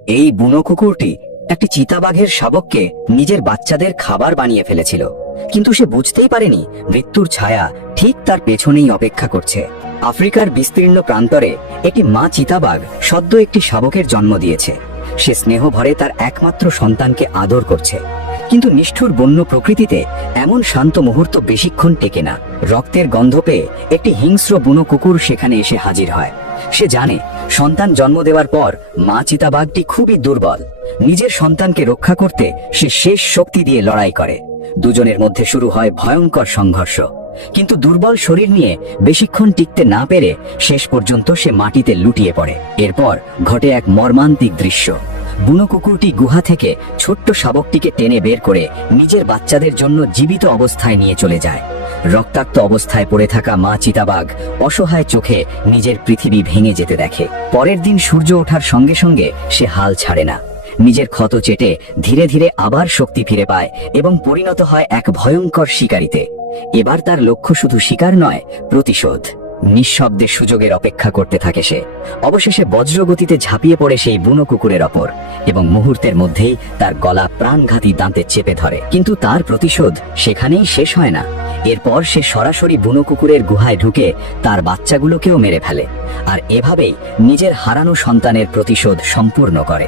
এই বুনো কুকুরটি একটি চিতাবাঘের শাবককে নিজের বাচ্চাদের খাবার বানিয়ে ফেলেছিল, কিন্তু সে বুঝতেই পারেনি মৃত্যুর ছায়া ঠিক তার পেছনেই অপেক্ষা করছে। আফ্রিকার বিস্তীর্ণ প্রান্তরে একটি মা চিতাবাঘ সদ্য একটি শাবকের জন্ম দিয়েছে। সে স্নেহ ভরে তার একমাত্র সন্তানকে আদর করছে, কিন্তু নিষ্ঠুর বন্য প্রকৃতিতে এমন শান্ত মুহূর্ত বেশিক্ষণ টেকে না। রক্তের গন্ধ পেয়ে একটি হিংস্র বুনো কুকুর সেখানে এসে হাজির হয়। সে জানে সন্তান জন্ম দেওয়ার পর মা চিতাবাঘটি খুবই দুর্বল। নিজের সন্তানকে রক্ষা করতে সে শেষ শক্তি দিয়ে লড়াই করে। দুজনের মধ্যে শুরু হয় ভয়ঙ্কর সংঘর্ষ, কিন্তু দুর্বল শরীর নিয়ে বেশিক্ষণ টিকতে না পেরে শেষ পর্যন্ত সে মাটিতে লুটিয়ে পড়ে। এরপর ঘটে এক মর্মান্তিক দৃশ্য। বুনো কুকুরটি গুহা থেকে ছোট্ট শাবকটিকে টেনে বের করে নিজের বাচ্চাদের জন্য জীবিত অবস্থায় নিয়ে চলে যায়। রক্তাক্ত অবস্থায় পড়ে থাকা মা চিতাবাঘ অসহায় চোখে নিজের পৃথিবী ভেঙে যেতে দেখে। পরের দিন সূর্য ওঠার সঙ্গে সঙ্গে সে হাল ছাড়ে না। নিজের ক্ষত চেটে ধীরে ধীরে আবার শক্তি ফিরে পায় এবং পরিণত হয় এক ভয়ঙ্কর শিকারীতে। এবার তার লক্ষ্য শুধু শিকার নয়, প্রতিশোধ। নিঃশব্দে সুযোগের অপেক্ষা করতে থাকে সে। অবশেষে বজ্রগতিতে ঝাঁপিয়ে পড়ে সেই বুনো কুকুরের ওপর এবং মুহূর্তের মধ্যেই তার গলা প্রাণঘাতী দাঁতে চেপে ধরে। কিন্তু তার প্রতিশোধ সেখানেই শেষ হয় না। এরপর সে সরাসরি বুনো কুকুরের গুহায় ঢুকে তার বাচ্চাগুলোকেও মেরে ফেলে, আর এভাবেই নিজের হারানো সন্তানের প্রতিশোধ সম্পূর্ণ করে।